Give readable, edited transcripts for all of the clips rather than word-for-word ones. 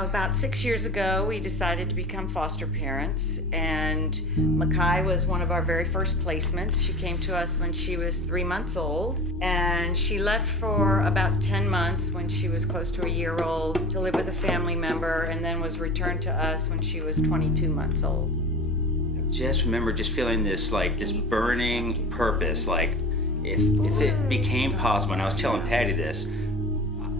About 6 years ago, we decided to become foster parents, and Makai was one of our very first placements. She came to us when she was 3 months old, and she left for about 10 months when she was close to a year old to live with a family member, and then was returned to us when she was 22 months old. I just remember just feeling this burning purpose, like if it became possible, and I was telling Patty this,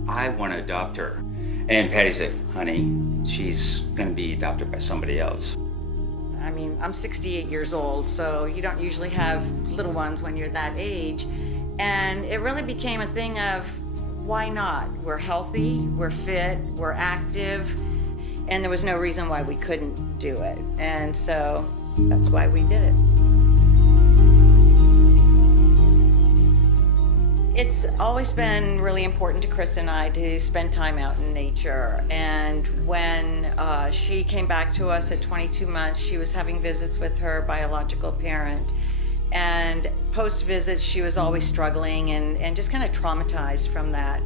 I want to adopt her. And Patty said, honey, she's going to be adopted by somebody else. I mean, I'm 68 years old, so you don't usually have little ones when you're that age. And it really became a thing of, why not? We're healthy, we're fit, we're active, and there was no reason why we couldn't do it. And so that's why we did it. It's always been really important to Chris and I to spend time out in nature. And when she came back to us at 22 months, she was having visits with her biological parent. And post-visit, she was always struggling and just kind of traumatized from that.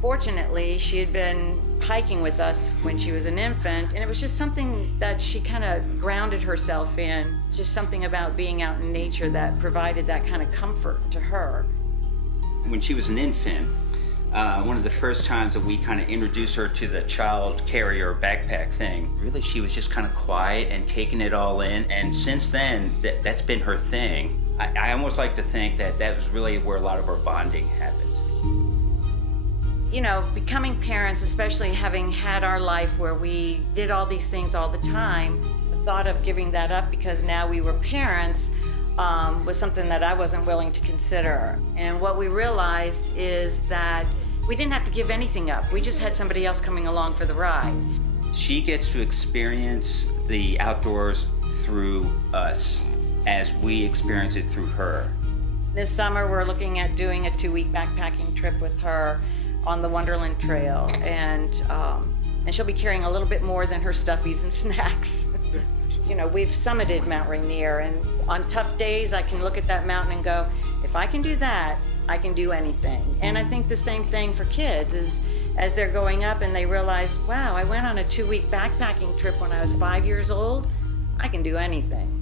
Fortunately, she had been hiking with us when she was an infant, and it was just something that she kind of grounded herself in, just something about being out in nature that provided that kind of comfort to her. When she was an infant, one of the first times that we kind of introduced her to the child carrier backpack thing, really she was just kind of quiet and taking it all in. And since then, that's been her thing. I almost like to think that was really where a lot of our bonding happened. You know, becoming parents, especially having had our life where we did all these things all the time, the thought of giving that up because now we were parents was something that I wasn't willing to consider. And what we realized is that we didn't have to give anything up. We just had somebody else coming along for the ride. She gets to experience the outdoors through us as we experience it through her. This summer, we're looking at doing a 2-week backpacking trip with her on the Wonderland Trail. And she'll be carrying a little bit more than her stuffies and snacks. You know, we've summited Mount Rainier, and on tough days, I can look at that mountain and go, if I can do that, I can do anything. And I think the same thing for kids is as they're going up and they realize, wow, I went on a 2-week backpacking trip when I was 5 years old, I can do anything.